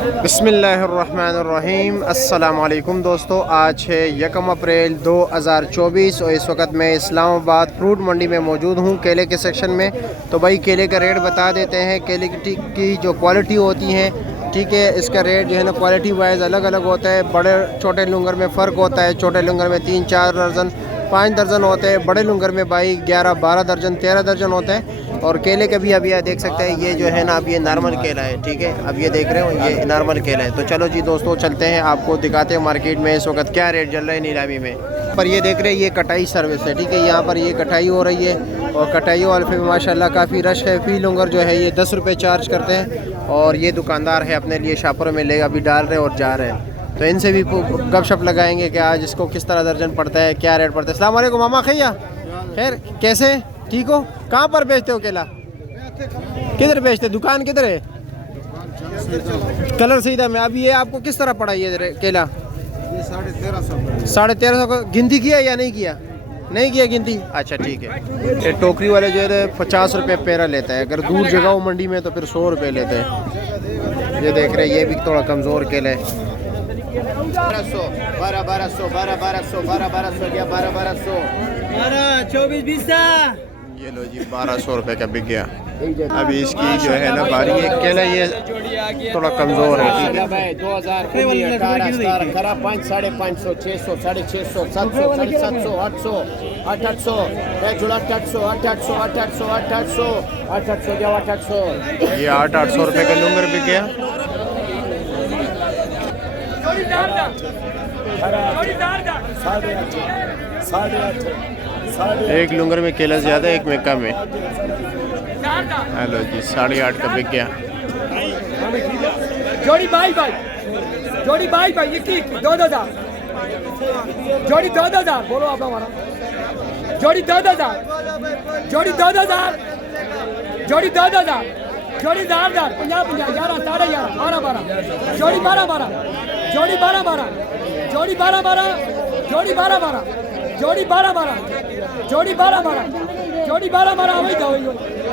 बिस्मिल्लाहिर्रहमानिर्रहीम। अस्सलामुअलैकुम दोस्तों, आज है 1 अप्रैल 2024 और इस वक्त मैं इस्लामाबाद फ्रूट मंडी में मौजूद हूँ केले के सेक्शन में। तो भाई केले का रेट बता देते हैं। केले की जो क्वालिटी होती है, ठीक है, इसका रेट जो है ना क्वालिटी वाइज अलग अलग होता है। बड़े छोटे लुंगर में फ़र्क होता है। छोटे लुंगर में 3-4 दर्जन 5 दर्जन होते हैं। बड़े लुंगर में भाई 11-12 दर्जन 13 दर्जन होते हैं। और केले का भी अभी देख सकते हैं, ये जो है ना अब ये नॉर्मल केला है, ठीक है। अब ये देख रहे हो, ये नॉर्मल केला है। तो चलो जी दोस्तों, चलते हैं, आपको दिखाते हैं मार्केट में इस वक्त क्या रेट चल रहा है नीलामी में। पर ये देख रहे हैं, ये कटाई सर्विस है, ठीक है। यहाँ पर ये कटाई हो रही है और कटाई वाले पे माशाल्लाह काफ़ी रश है। फी लुंगर जो है ये 10 रुपये चार्ज करते हैं। और ये दुकानदार है अपने लिए शापरों में ले अभी डाल रहे हैं और जा रहे हैं। तो इनसे भी गपशप लगाएंगे कि आज इसको किस तरह दर्जन पड़ता है, क्या रेट पड़ता है। अस्सलाम वालेकुम मामा, खैया खैर, कैसे, ठीक हो? कहाँ पर बेचते हो केला? किधर बेचते, दुकान किधर है? कलर सीधा में। अभी ये आपको किस तरह पड़ा ये केला? 1350 को गिनती किया या नहीं किया? नहीं किया गिनती, अच्छा ठीक है। ये टोकरी वाले जो है 50 रुपये पेरा लेता है। अगर दूर जगह हो मंडी में तो फिर 100 रुपये लेते हैं। ये देख रहे हैं, ये भी थोड़ा कमज़ोर केला है। 1200 1200 1200 1200 24 ये लो जी 1200 रुपये का बिक गया। अभी इसकी जो है ना बारी है। केला ये थोड़ा कमज़ोर है, ठीक है। 2000 खरा 5 550 600 650 700 750 800 800 जुड़ा 800 800 800 800 800 क्या 800 ये 800 रुपये का लुंगर बिक गया। एक लुंगर में केला ज़्यादा, एक में कम है। हेलो जी 8.5 का बिक गया। जोड़ी बाई जोड़ी बाई ये 2,000 जोड़ी 2,000 बोलो आप हमारा। जोड़ी 2,000 जोड़ी 2,000 जोड़ी 2,000 जोड़ी 10,000 50 11 11.5 12 जोड़ी 12 जोड़ी 12 जोड़ी 12 जोड़ी 12 जोड़ी 12 जोड़ी 12 जोड़ी 12 वही जाओ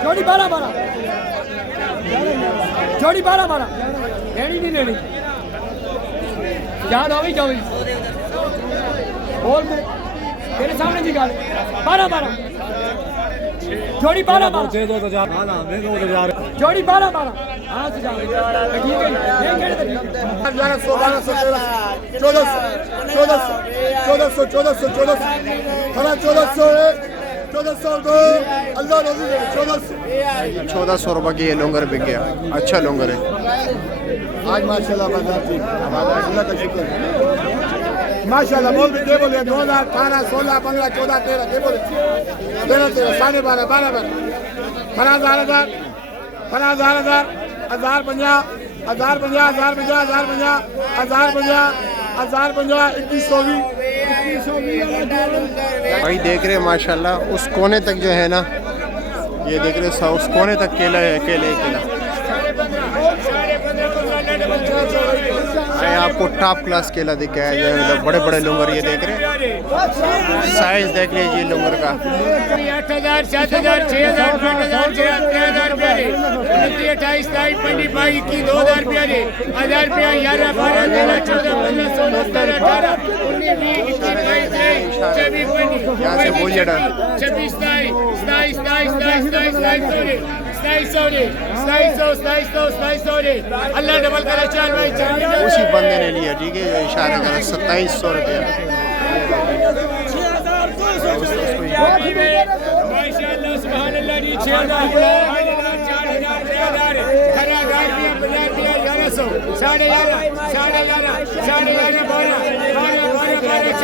जोड़ी 12 जोड़ी 12 लेनी नहीं लेनी याद आओ जाओ बोल तेरे सामने जी गाल 12 जोड़ी 12 जोड़ी 12 हाँ से जाओ ठीक है। 1400 रुपये की ये लुंगर बिक गया। अच्छा लुंगर है आज माशाल्लाह बाजार ठीक अल्लाह का शुक्र माशाल्लाह। बोल भी दे बोले 2018 16 15 14 13 दे बोले 13 12.5 12 12 10,000 1050 भाई देख रहे माशाल्लाह उस कोने तक जो है ना, ये देख रहे उस कोने तक केला है। केला आपको टॉप क्लास केला दिखाया जाए। बड़े बड़े लुंगर ये देख रहे, साइज देख लीजिए लुंगर का। 8,000 7,000 6,000 8,000 3,000 रुपये 28 22 22 21 2,000 रुपये 1,000 रुपया 11 12 13 14 15 16 17 18 19 20 21 22 23 24 यहाँ से बोलिए 26 27 अल्लाह डबल करे चल भाई। उसी बंदे ने लिया, ठीक है, जो इशारा करा 2700 रुपया। माशाअल्लाह सुभान अल्लाह जी 6,000 4,000 खरा गाय भी 1100 11.5 11.5 12 12 12 12